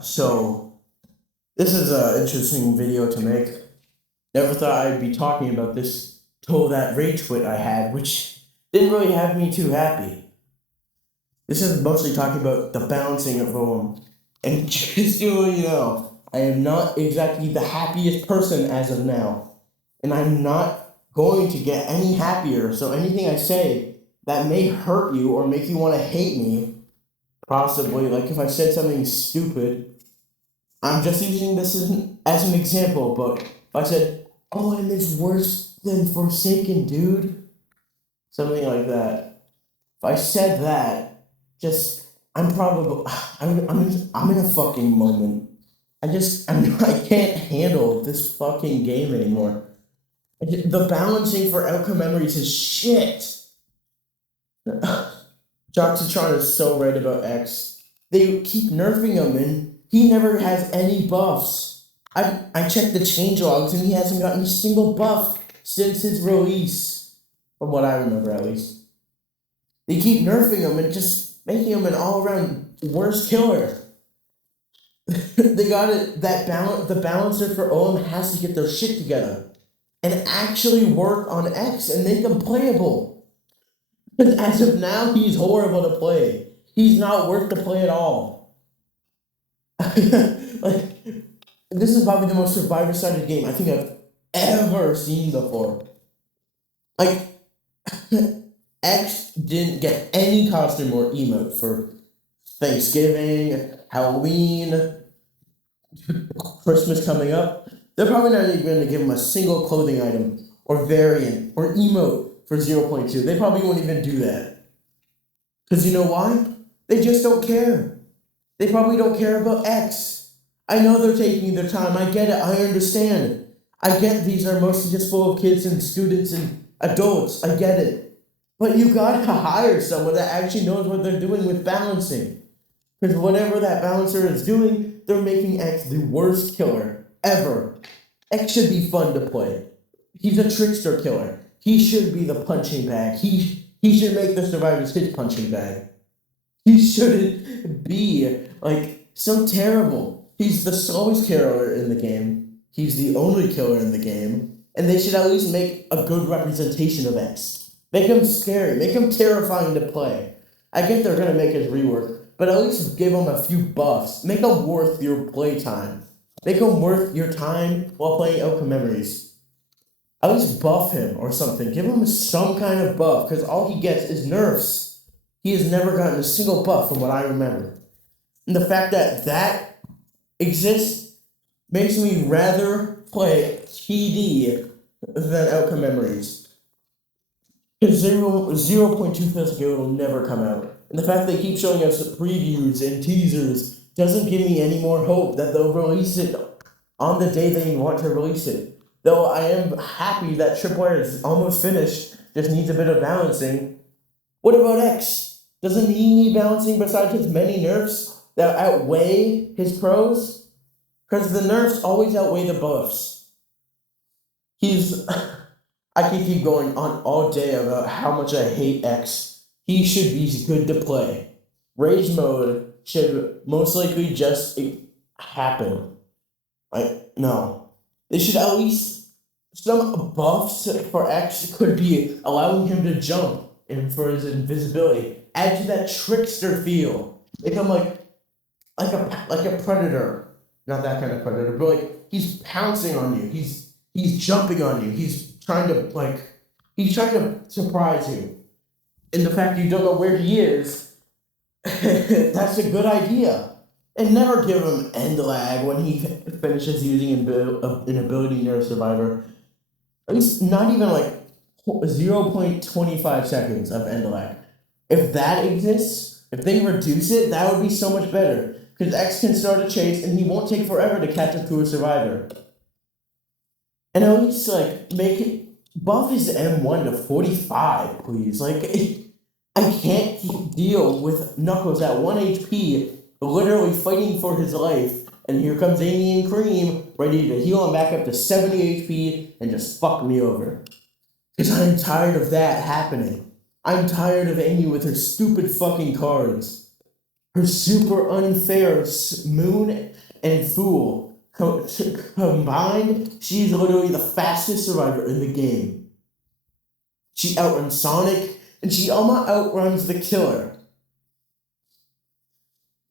So this is an interesting video to make. Never thought I'd be talking about this till that rage quit I had, which didn't really have me too happy. This is mostly talking about the balancing of them. And just so you know, I am not exactly the happiest person as of now. And I'm not going to get any happier, so anything I say that may hurt you or make you want to hate me, possibly, like if I said something stupid, I'm just using this as an example, but if I said, "OM is worse than Forsaken, dude," something like that. If I said that, just I'm probably I'm in a fucking moment. I can't handle this fucking game anymore. The balancing for outcome memories is shit. Joxitron is so right about X. They keep nerfing him, and he never has any buffs. I checked the changelogs, and he hasn't gotten a single buff since his release, from what I remember at least. They keep nerfing him and just making him an all-around worse killer. They got it. The balancer for OM has to get their shit together and actually work on X and make him playable. As of now, he's horrible to play. He's not worth the play at all. Like, this is probably the most survivor-sided game I think I've ever seen before. Like, X didn't get any costume or emote for Thanksgiving, Halloween, Christmas coming up. They're probably not even going to give him a single clothing item or variant or emote for 0.2. They probably won't even do that. Because you know why? They just don't care. They probably don't care about X. I know they're taking their time. I get it. I understand. I get these are mostly just full of kids and students and adults. I get it. But you gotta hire someone that actually knows what they're doing with balancing. Because whatever that balancer is doing, they're making X the worst killer ever. X should be fun to play. He's a trickster killer. He should be the punching bag. He should make the survivors his punching bag. He shouldn't be, like, so terrible. He's the slowest killer in the game. He's the only killer in the game. And they should at least make a good representation of X. Make him scary. Make him terrifying to play. I get they're going to make his rework, but at least give him a few buffs. Make him worth your playtime. Make him worth your time while playing Outcome Memories. At least buff him or something. Give him some kind of buff, because all he gets is nerfs. He has never gotten a single buff from what I remember. And the fact that that exists makes me rather play TD than Outcome Memories. Because 0.2 feels like it will never come out. And the fact they keep showing us previews and teasers doesn't give me any more hope that they'll release it on the day they want to release it. Though I am happy that Tripwire is almost finished, just needs a bit of balancing. What about X? Doesn't he need balancing besides his many nerfs that outweigh his pros? Because the nerfs always outweigh the buffs. I can keep going on all day about how much I hate X. He should be good to play. Rage mode should most likely just happen. No. They should at least, some buffs for X could be allowing him to jump and for his invisibility. Add to that trickster feel. Make him like a predator. Not that kind of predator, but like he's pouncing on you. He's jumping on you. He's trying to surprise you. And the fact you don't know where he is, that's a good idea. And never give him end lag when he finishes using an ability near a survivor. At least not even like 0.25 seconds of end lag. If that exists, if they reduce it, that would be so much better. Because X can start a chase and he won't take forever to catch up to a survivor. And at least make it buff his M1 to 45, please. I can't deal with Knuckles at 1 HP, literally fighting for his life, and here comes Amy and Cream, ready to heal him back up to 70 HP and just fuck me over. Because I'm tired of that happening. I'm tired of Amy with her stupid fucking cards. her super unfair Moon and Fool combined, she's literally the fastest survivor in the game. She outruns Sonic, and she almost outruns the killer.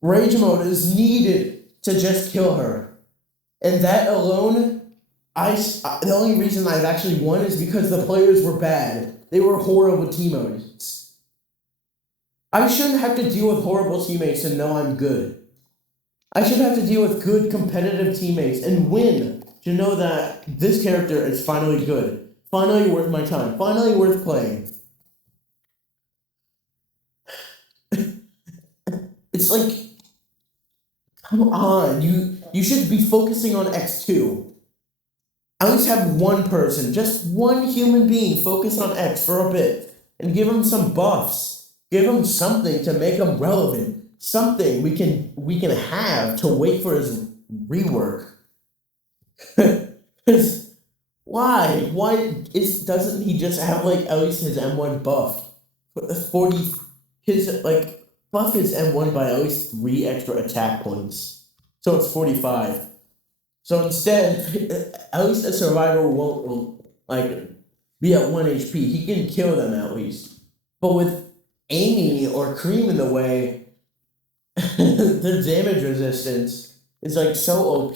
Rage mode is needed to just kill her. And that alone, the only reason I've actually won is because the players were bad. They were horrible teammates. I shouldn't have to deal with horrible teammates and know I'm good. I should have to deal with good competitive teammates and win to know that this character is finally good. Finally worth my time. Finally worth playing. It's like, come on, you should be focusing on X2. At least have one person, just one human being focus on X for a bit and give him some buffs. Give him something to make him relevant. Something we can have to wait for his rework. Cause why? Doesn't he just have like at least his M1 buffed? 40 buff his M1 by at least 3 extra attack points. So it's 45. So instead, at least a survivor won't be at 1 HP. He can kill them at least. But with Amy or Cream in the way, their damage resistance is like so OP.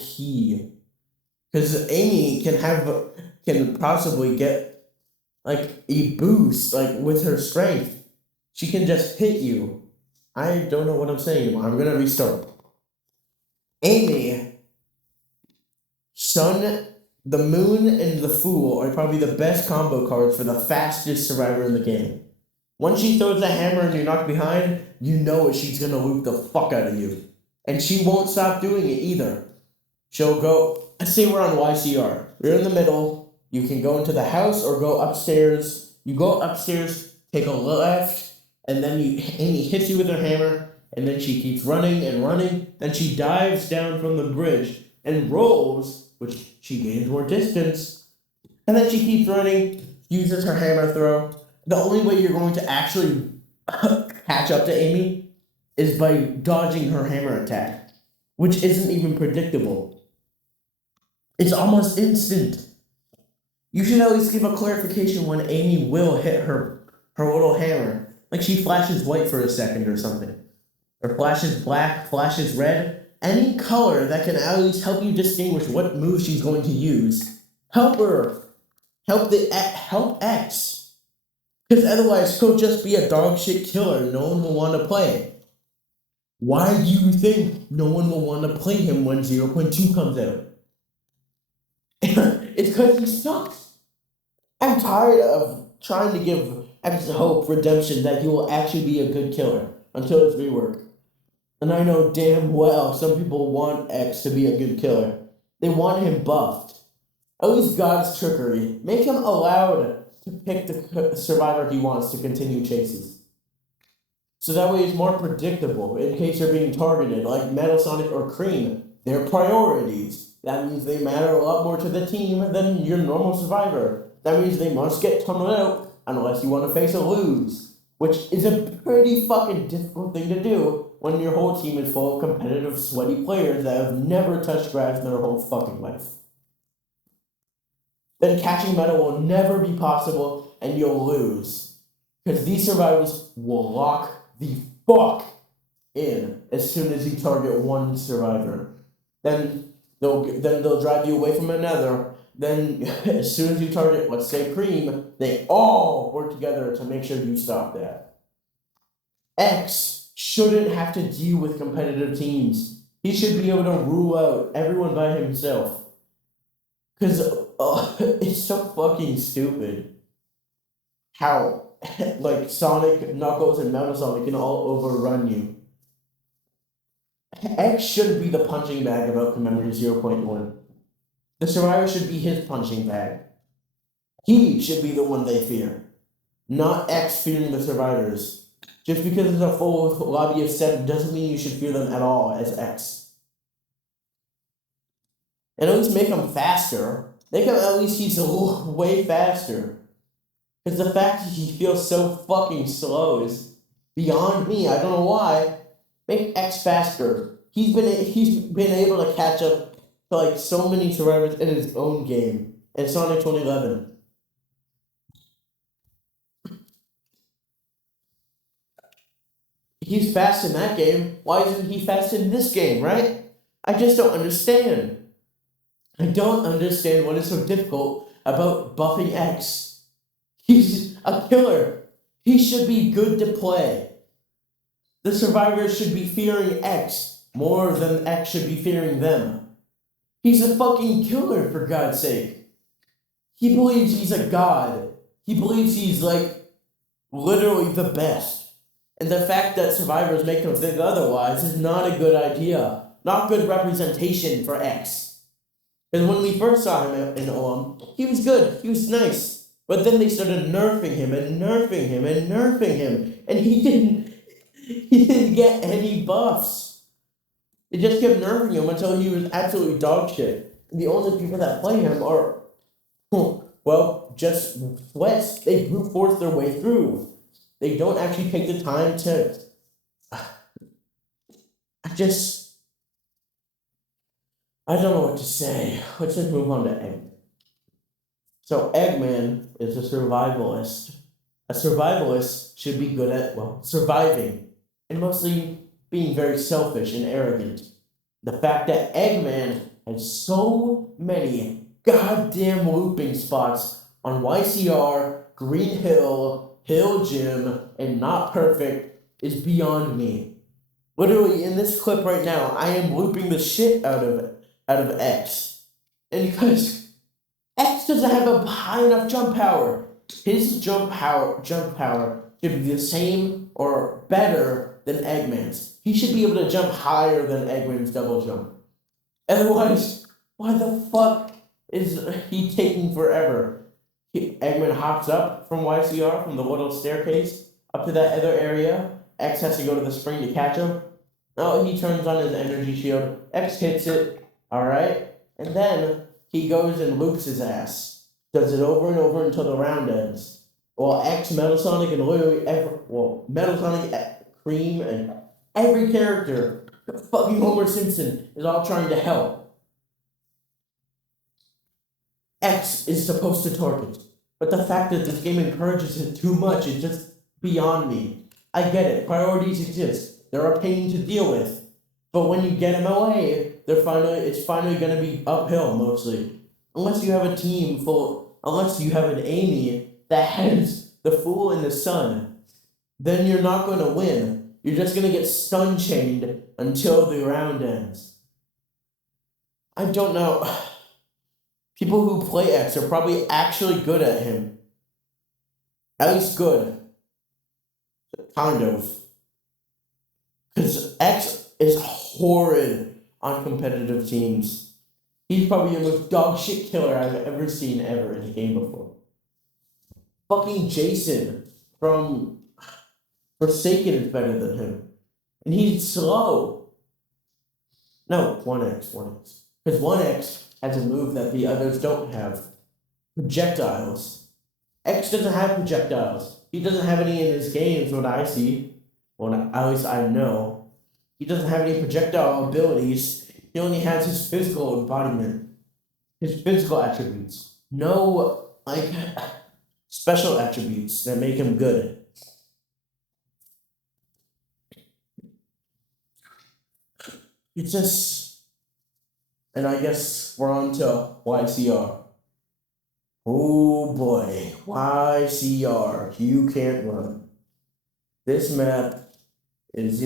Because Amy can possibly get like a boost with her strength. She can just hit you. I don't know what I'm saying anymore. I'm gonna restart. Amy, Sun, the Moon, and the Fool are probably the best combo cards for the fastest survivor in the game. Once she throws a hammer and you're knocked behind, you know she's gonna loop the fuck out of you. And she won't stop doing it either. She'll go, let's say we're on YCR. We're in the middle. You can go into the house or go upstairs. You go upstairs, take a left, and then Amy hits you with her hammer, and then she keeps running and running. Then she dives down from the bridge and rolls, which she gains more distance. And then she keeps running, uses her hammer throw. The only way you're going to actually catch up to Amy is by dodging her hammer attack, which isn't even predictable. It's almost instant. You should at least give a clarification when Amy will hit her little hammer. Like she flashes white for a second or something. Or flashes black, flashes red. Any color that can at least help you distinguish what move she's going to use. Help her. Help X. Because otherwise she'll just be a dog shit killer. No one will want to play. Why do you think no one will want to play him when 0.2 comes out? It's because he sucks. I'm tired of trying to give X hope, redemption, that he will actually be a good killer until his rework. And I know damn well some people want X to be a good killer. They want him buffed. At least God's trickery. Make him allowed to pick the survivor he wants to continue chases. So that way it's more predictable in case you're being targeted, like Metal Sonic or Cream. They're priorities. That means they matter a lot more to the team than your normal survivor. That means they must get tunneled out unless you want to face a lose, which is a pretty fucking difficult thing to do when your whole team is full of competitive, sweaty players that have never touched grass in their whole fucking life. Then catching Metal will never be possible and you'll lose. Because these survivors will lock the fuck in as soon as you target one survivor. Then they'll drive you away from another. Then as soon as you target, let's say Cream, they all work together to make sure you stop that. X shouldn't have to deal with competitive teams. He should be able to rule out everyone by himself. Because it's so fucking stupid how Sonic, Knuckles, and Metal Sonic can all overrun you. X should be the punching bag of Memories 0.1. The survivor should be his punching bag. He should be the one they fear. Not X fearing the survivors. Just because there's a full lobby of 7 doesn't mean you should fear them at all as X. And at least make him faster. Make him at least he's way faster. Because the fact that he feels so fucking slow is beyond me. I don't know why. Make X faster. He's been able to catch up to like so many survivors in his own game in Sonic 2011. He's fast in that game. Why isn't he fast in this game, right? I just don't understand. I don't understand what is so difficult about buffing X. He's a killer. He should be good to play. The survivors should be fearing X more than X should be fearing them. He's a fucking killer, for God's sake. He believes he's a god. He believes he's like literally the best. And the fact that survivors make him think otherwise is not a good idea. Not good representation for X. And when we first saw him in OM, he was good. He was nice. But then they started nerfing him and nerfing him and nerfing him. And he didn't get any buffs. They just kept nerfing him until he was absolutely dog shit. And the only people that play him are, well, just sweats. They brute force their way through. They don't actually take the time to... I don't know what to say. Let's just move on to Eggman. So Eggman is a survivalist. A survivalist should be good at, well, surviving. And mostly being very selfish and arrogant. The fact that Eggman has so many goddamn looping spots on YCR, Green Hill, Hill Gym, and Not Perfect is beyond me. Literally, in this clip right now, I am looping the shit out of X. And because X doesn't have a high enough jump power, his jump power should be the same or better than Eggman's. He should be able to jump higher than Eggman's double jump. Otherwise, why the fuck is he taking forever? Eggman hops up from YCR, from the little staircase, up to that other area. X has to go to the spring to catch him. Oh, he turns on his energy shield. X hits it. Alright? And then he goes and loops his ass. Does it over and over until the round ends. While X, Metal Sonic, and literally Metal Sonic, Cream, and every character, fucking Homer Simpson, is all trying to help. X is supposed to target. But the fact that this game encourages it too much is just beyond me. I get it. Priorities exist. They're a pain to deal with. But when you get them away, it's finally going to be uphill, mostly. Unless you have a team unless you have an Amy that has the Fool and the Sun, then you're not going to win. You're just going to get stun chained until the round ends. I don't know. People who play X are probably actually good at him. At least good. Kind of. Because X is horrid on competitive teams. He's probably the most dog shit killer I've ever seen ever in a game before. Fucking Jason from Forsaken is better than him. And he's slow. No, 1X. Because 1X has a move that the others don't have. Projectiles. X doesn't have projectiles. He doesn't have any in his games, what I see. Well, at least I know. He doesn't have any projectile abilities. He only has his physical embodiment. His physical attributes. No, special attributes that make him good. It's just... And I guess we're on to YCR. Oh boy, YCR, you can't run. This map is,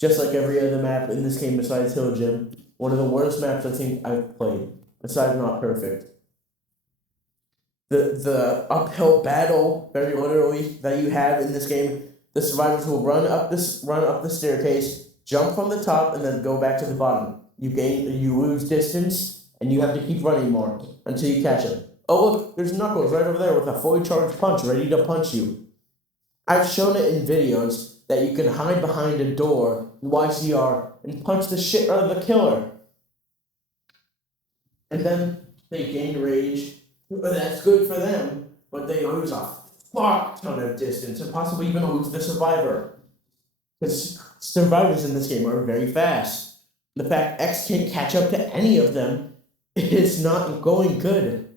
just like every other map in this game besides Hill Gym, one of the worst maps I think I've played, besides Not Perfect. The uphill battle, very literally, that you have in this game, the survivors will run up the staircase, jump from the top, and then go back to the bottom. You lose distance, and you have to keep running more until you catch him. Oh look, there's Knuckles right over there with a fully charged punch ready to punch you. I've shown it in videos that you can hide behind a door in YCR and punch the shit out of the killer. And then they gain rage. That's good for them, but they lose a fuck ton of distance and possibly even lose the survivor. Because survivors in this game are very fast. The fact X can't catch up to any of them is not going good.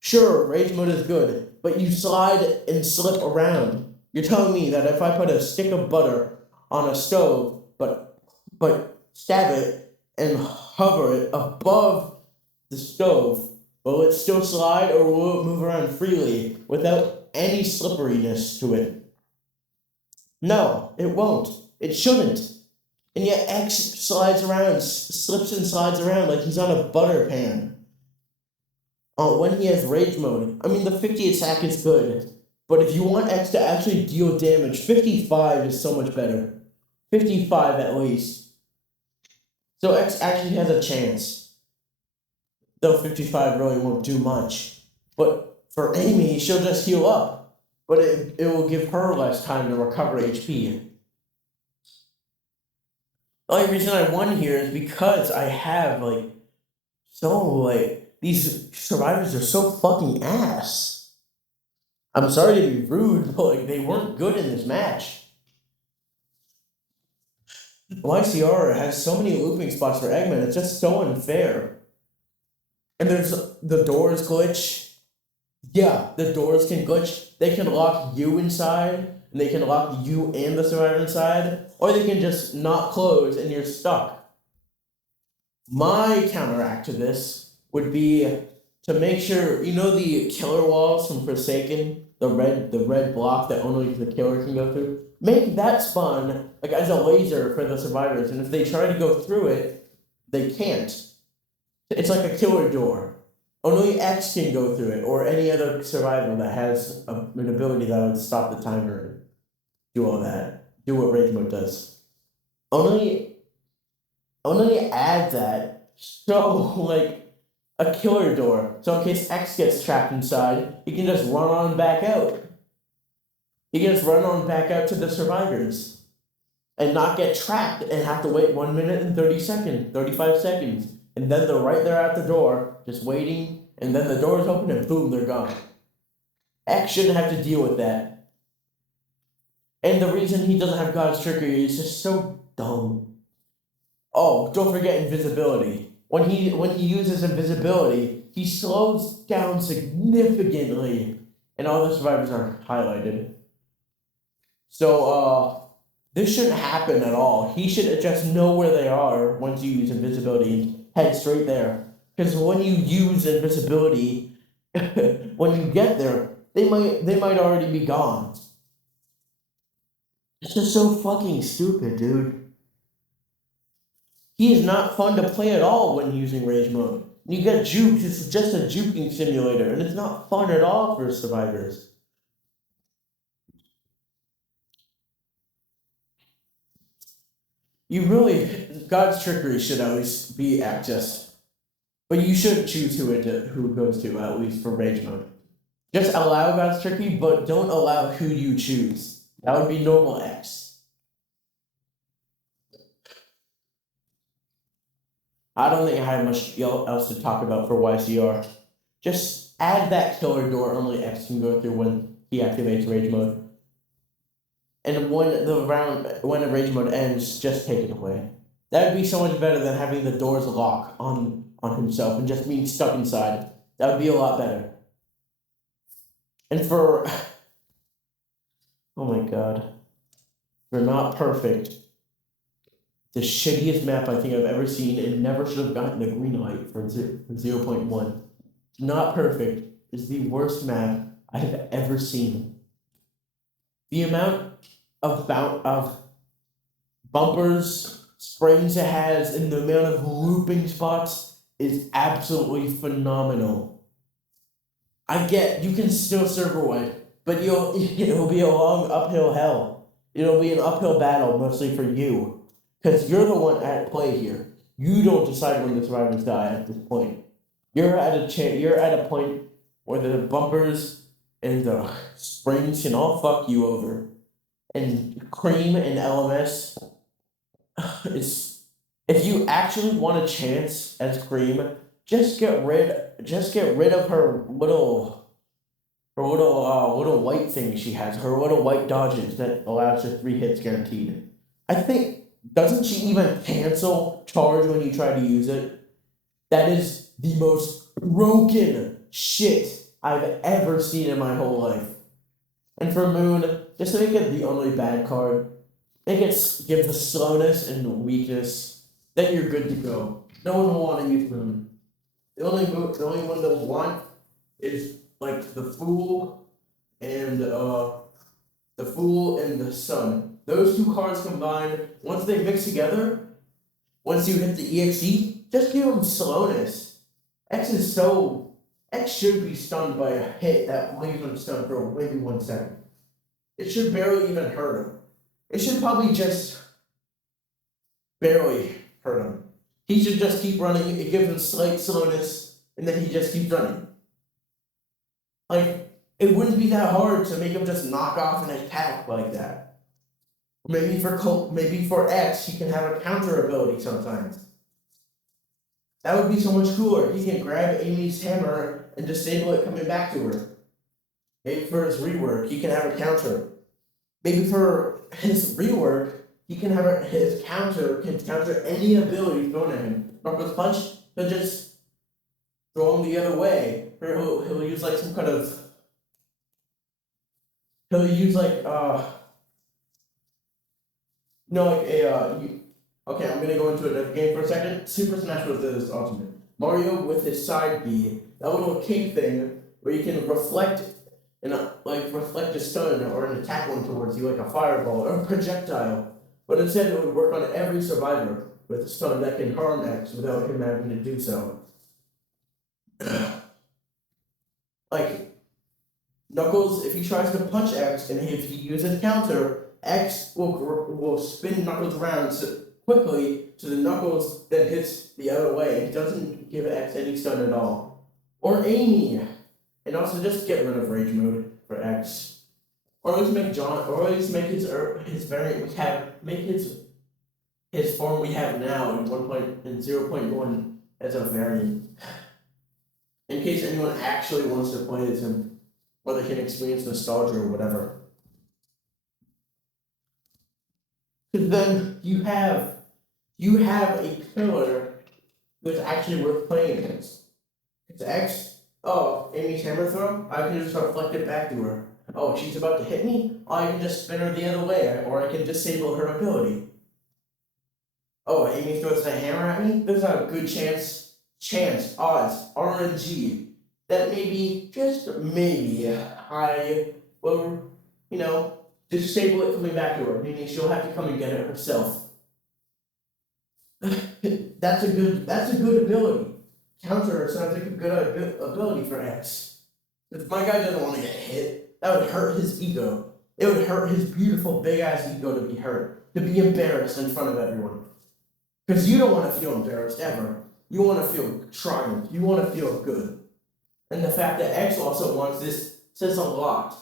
Sure, rage mode is good, but you slide and slip around. You're telling me that if I put a stick of butter on a stove, but stab it and hover it above the stove, will it still slide or will it move around freely without any slipperiness to it? No, it won't. It shouldn't. And yet X slides around, slips and slides around like he's on a butter pan. When he has rage mode, I mean, the 50 attack is good, but if you want X to actually deal damage, 55 is so much better. 55 at least. So X actually has a chance. Though 55 really won't do much. But for Amy, she'll just heal up. But it will give her less time to recover HP. The only reason I won here is because I have, these survivors are so fucking ass. I'm sorry to be rude, but they weren't good in this match. YCR has so many looping spots for Eggman, it's just so unfair. And there's the doors glitch. Yeah, the doors can glitch. They can lock you inside, and they can lock you and the survivor inside, or they can just not close and you're stuck. My counteract to this would be to make sure, you know the killer walls from Forsaken, the red block that only the killer can go through? Make that spawn as a laser for the survivors, and if they try to go through it, they can't. It's like a killer door. Only X can go through it, or any other survivor that has an ability that would stop the timer and do all that. Do what Rage Mode does. Only add that, so, a killer door. So in case X gets trapped inside, he can just run on back out. He can just run on back out to the survivors. And not get trapped and have to wait 1 minute and 35 seconds. And then they're right there at the door, just waiting, and then the door is open and boom, they're gone. X shouldn't have to deal with that. And the reason he doesn't have God's Trickery is just so dumb. Oh, don't forget invisibility. When he uses invisibility, he slows down significantly, and all the survivors are highlighted. So, this shouldn't happen at all. He should just know where they are once you use invisibility and head straight there. Because when you use invisibility, when you get there, they might already be gone. It's just so fucking stupid, dude. He is not fun to play at all when using Rage Mode. You get jukes, it's just a juking simulator, and it's not fun at all for survivors. God's Trickery should always be accessed. But you should choose who it goes to, at least for Rage Mode. Just allow God's Trickery, but don't allow who you choose. That would be normal X. I don't think I have much else to talk about for YCR. Just add that killer door only X can go through when he activates Rage Mode. And when a Rage Mode ends, just take it away. That would be so much better than having the doors lock on himself and just being stuck inside. That would be a lot better. And for... oh my god. For Not Perfect, the shittiest map I think I've ever seen, and never should have gotten a green light for 0.1. Not Perfect is the worst map I have ever seen. The amount of bumpers, springs it has, and the amount of looping spots is absolutely phenomenal. I get you can still server wipe, but it'll be a long uphill hell. It'll be an uphill battle mostly for you. Because you're the one at play here. You don't decide when the survivors die at this point. You're at a point where the bumpers and the springs can all fuck you over. And Cream and LMS if you actually want a chance as Cream, just get rid of her little white thing she has, her little white dodges that allows her 3 hits guaranteed. I think, doesn't she even cancel charge when you try to use it? That is the most broken shit I've ever seen in my whole life. And for Moon, just to make it the only bad card, give the slowness and the weakness, then you're good to go. No one will want to use Moon. The only one they'll want is like the Fool and the Sun. Those two cards combined, once they mix together, once you hit the EXE, just give them slowness. X should be stunned by a hit that leaves him stunned for maybe 1 second. It should barely even hurt him. It should probably just barely hurt him. He should just keep running. It gives him slight slowness, and then he just keeps running. Like, it wouldn't be that hard to make him just knock off an attack like that. Maybe for X, he can have a counter ability sometimes. That would be so much cooler. He can grab Amy's hammer and disable it coming back to her. Maybe for his rework, he can have a counter. Maybe for his rework, his counter can counter any ability thrown at him. Knuckles Punch, he'll just throw him the other way. Or he'll use like some kind of. He'll use like okay, I'm gonna go into another game for a second. Super Smash Bros. Ultimate. Mario with his side B, that little cape thing where you can reflect a stun or an attack one towards you like a fireball or a projectile. But instead it would work on every survivor with a stun that can harm X without him having to do so. Like Knuckles, if he tries to punch X and if he uses counter, X will spin Knuckles around quickly so the Knuckles then hits the other way. It doesn't give X any stun at all. Or Amy. And also just get rid of Rage Mode for X. Or at least make his variant his form we have now in 0.1 as a variant. In case anyone actually wants to play as him, or they can experience nostalgia or whatever. Because then you have a killer that's actually worth playing against. It's X. Oh, Amy's hammer throw? I can just reflect it back to her. Oh, she's about to hit me? Oh, I can just spin her the other way, or I can disable her ability. Oh, Amy throws the hammer at me? There's a good odds, RNG, that maybe, just maybe, I will, disable it coming back to her, meaning she'll have to come and get it herself. That's a good ability. Counter sounds like a good ability for X. If my guy doesn't want to get hit, that would hurt his ego. It would hurt his beautiful big ass ego to be hurt, to be embarrassed in front of everyone. Because you don't want to feel embarrassed ever. You want to feel triumph. You want to feel good. And the fact that X also wants this says a lot.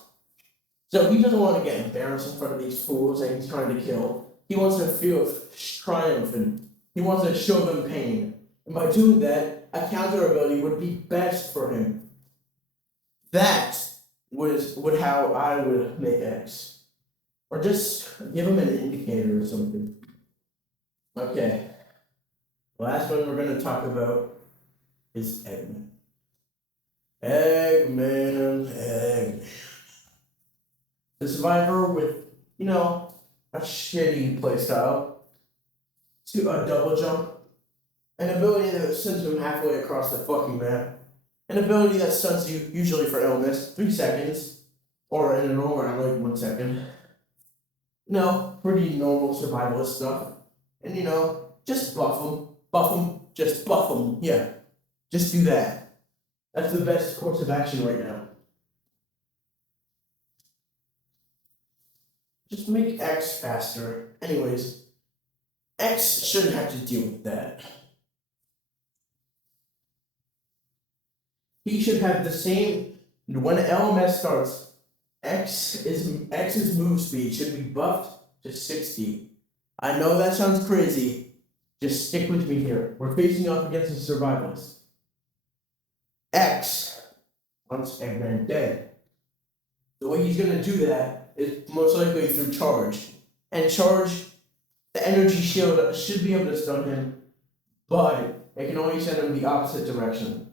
So he doesn't want to get embarrassed in front of these fools that he's trying to kill. He wants to feel triumph and he wants to show them pain. And by doing that, a counter ability would be best for him. That would how I would make X. Or just give him an indicator or something. Okay. The last one we're going to talk about is Eggman. Eggman. The survivor with, a shitty playstyle, to a double jump, an ability that sends him halfway across the fucking map, an ability that stuns you usually for illness, 3 seconds, or in a normal round, like 1 second. Pretty normal survivalist stuff. And just buff them, just buff them, yeah. Just do that. That's the best course of action right now. Just make X faster. Anyways, X shouldn't have to deal with that. He should have the same, when LMS starts, X's move speed should be buffed to 60. I know that sounds crazy. Just stick with me here. We're facing off against a survivalist. X wants Eggman dead. The way he's gonna do that is most likely through charge. And charge The energy shield should be able to stun him, but it can only send him the opposite direction.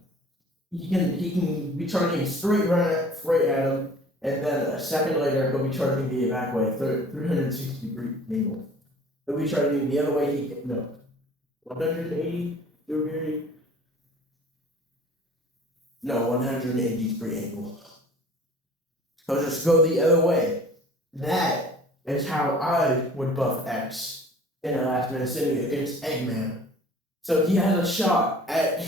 He can be charging straight at him, and then a second later he'll be charging the back way, 360-degree angle. He'll be charging the other way. 180 degree. No, 180-degree angle. He'll just go the other way. That is how I would buff X in a last minute sitting against Eggman. So he has a shot at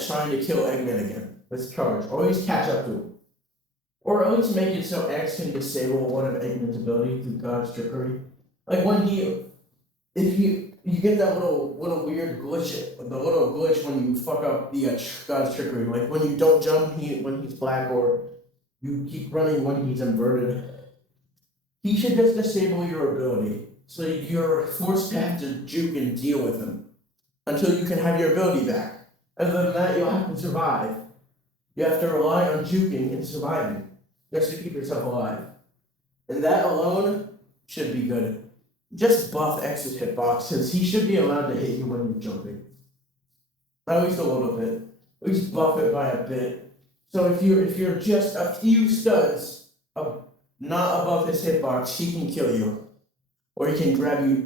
trying to kill Eggman again with charge. Always catch up to him. Or at least make it so X can disable one of Eggman's abilities through God's trickery. Like when if you get that little weird glitch, the little glitch when you fuck up the God's trickery, like when you don't jump when he's black, or you keep running when he's inverted. He should just disable your ability, so you're forced to have to juke and deal with him until you can have your ability back. Other than that, you'll have to survive. You have to rely on juking and surviving just to keep yourself alive. And that alone should be good. Just buff X's hitbox, because he should be allowed to hit you when you're jumping. At least a little bit. At least buff it by a bit. So if you're just a few studs not above his hitbox, he can kill you. Or he can drag you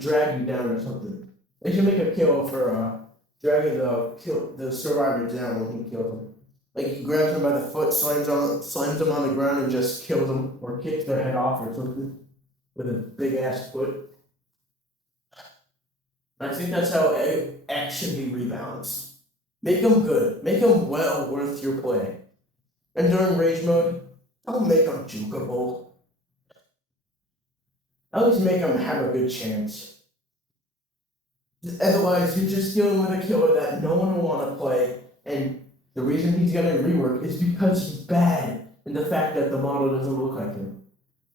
down or something. They should make a kill for dragging the survivor down when he kills him. Like he grabs him by the foot, slams him on the ground, and just kills him, or kicks their head off or something with a big ass foot. I think that's how X should be rebalanced. Make him good. Make him well worth your play. And during rage mode, don't make him jukeable. At least make him have a good chance. Otherwise, you're just dealing with a killer that no one will want to play, and the reason he's gonna rework is because he's bad, and the fact that the model doesn't look like him.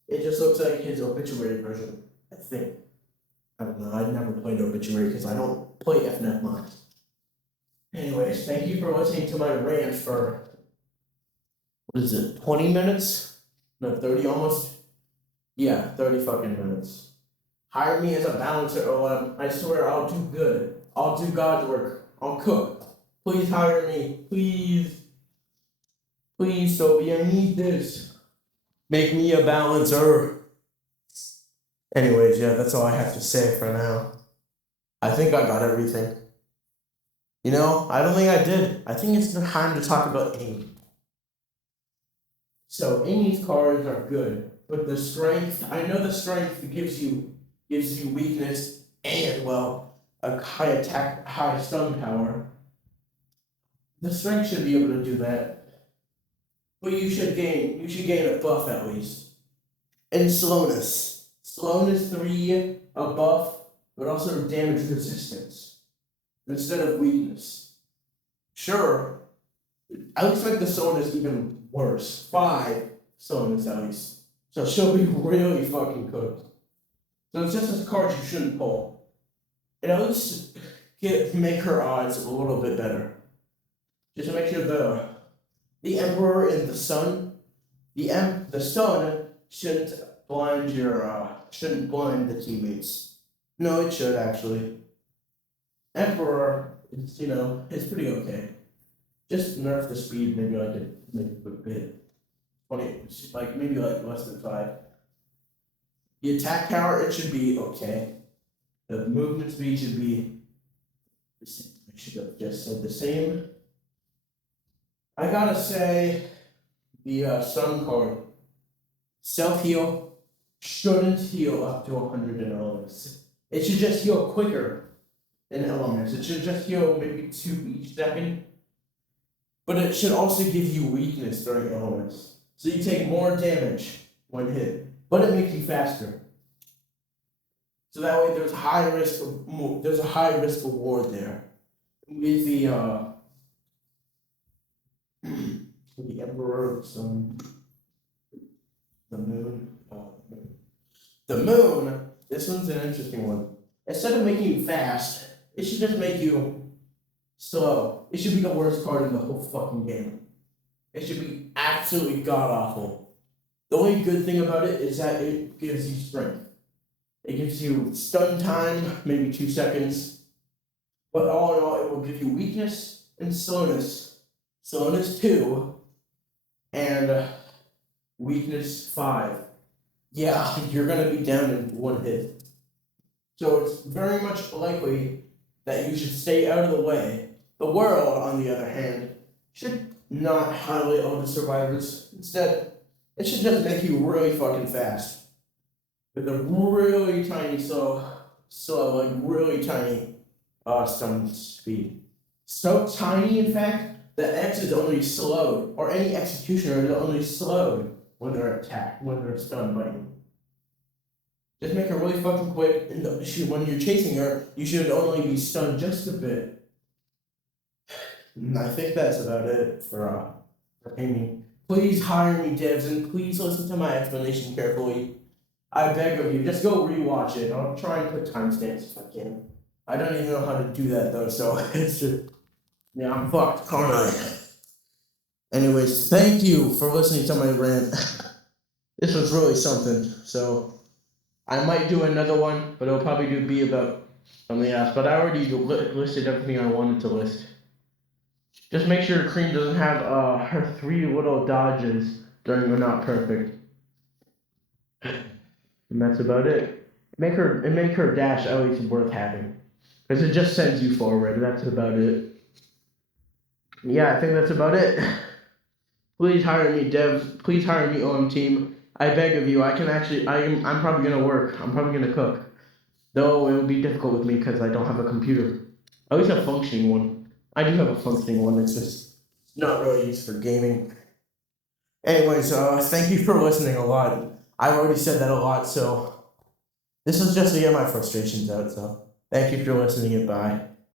It just looks like his obituary version, I think. I don't know, I never played obituary because I don't play FNF mods. Anyways, thank you for listening to my rant for, 20 minutes? No, 30 almost? Yeah, 30 fucking minutes. Hire me as a balancer, OM. I swear I'll do good. I'll do God's work. I'll cook. Please hire me. Please. Please, Sophie, I need this. Make me a balancer. Anyways, yeah, that's all I have to say for now. I think I got everything. I don't think I did. I think it's time to talk about Amy. So Amy's cards are good, but the strength, I know the strength gives you weakness and, a high attack, high stun power. The strength should be able to do that. But you should gain a buff at least. And slowness. Slowness 3, a buff, but also damage resistance instead of weakness. Sure, I would expect the slowness even worse. 5 slowness at least. So she'll be really fucking cooked. So it's just a card you shouldn't pull. And at least make her odds a little bit better. Just to make sure the Emperor and the Sun, the Sun shouldn't blind the teammates. No, it should actually. Emperor, it's pretty okay. Just nerf the speed, maybe a bit. 20, maybe less than 5. The attack power, it should be okay. The movement speed should be the same. I should have just said the same. I gotta say, the Sun card, self-heal shouldn't heal up to 100 in elements. It should just heal quicker in elements. It should just heal maybe 2 each second. But it should also give you weakness during elements. So you take more damage when hit, but it makes you faster. So that way there's a high risk reward there. With the Emperor, the Moon. The Moon, this one's an interesting one. Instead of making you fast, it should just make you slow. It should be the worst card in the whole fucking game. It should be absolutely god awful. The only good thing about it is that it gives you strength. It gives you stun time, maybe 2 seconds. But all in all, it will give you weakness and slowness. Slowness 2 and weakness 5. Yeah, you're gonna be down in one hit. So it's very much likely that you should stay out of the way. The world, on the other hand, should not highlight all the survivors. Instead, it should just make you really fucking fast. With a really tiny like really tiny stun speed. So tiny, in fact, that X is only slowed, or any executioner is only slowed when they're attacked, when they're stunned by you. Just make her really fucking quick, and when you're chasing her, you should only be stunned just a bit. And I think that's about it for Amy. Please hire me, devs, and please listen to my explanation carefully. I beg of you, just go rewatch it. I'll try and put timestamps if I can. I don't even know how to do that though, so it's just, yeah, I'm fucked, aren't I? Anyways, thank you for listening to my rant. This was really something, so I might do another one, but it'll probably be about something else. But I already listed everything I wanted to list. Just make sure Cream doesn't have her 3 little dodges during the not perfect. And that's about it. Make her dash at least worth having. Because it just sends you forward. That's about it. Yeah, I think that's about it. Please hire me, devs. Please hire me, OM team. I beg of you. I'm probably gonna work. I'm probably gonna cook. Though it will be difficult with me because I don't have a computer. I always have a functioning one. I do have a functioning one. It's just not really used for gaming. Anyways, thank you for listening a lot. I've already said that a lot, so this is just to get my frustrations out. So thank you for listening. Goodbye.